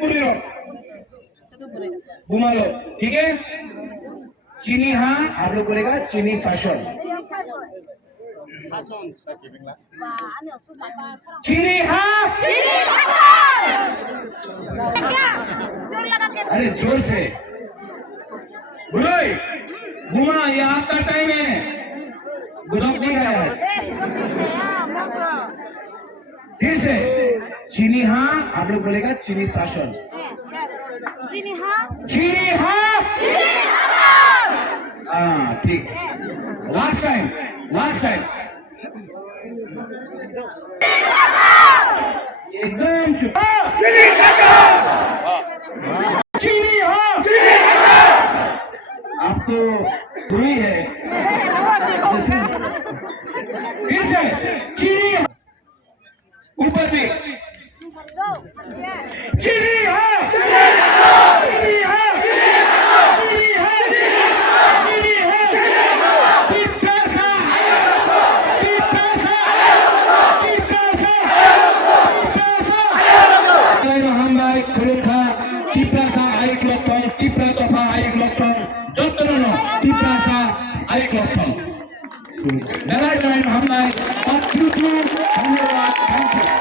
पूरी रो घुमा लो, ठीक है। चीनी हाँ आप लोग बोलेगा चीनी शासन, चीनी हाँ, अरे जोर से बोलो, घुमा, ये आपका टाइम है, गुदाम नहीं है। फिर से चीनी हाँ आप लोग बोलेगा चीनी शासन, चीनी हाँ, चीनी हाँ, हाँ ठीक। लास्ट टाइम एकदम चुप। चीनी हाँ, आपको हुई है। फिर से चीनी हाँ, ऊपर भी चीनी हाँ, चीनी हाँ, चीनी हाँ, चीनी हाँ, टिप्रासा, टिप्रासा, टिप्रासा, टिप्रासा। हम भाई खुरुखा टिप्रासा आइक लोकथं, टिप्रा तफा आइक लोकथं, जस्तनो टिप्रासा आइक लोकथं। नलाय हम भाई, धन्यवाद, थैंक यू।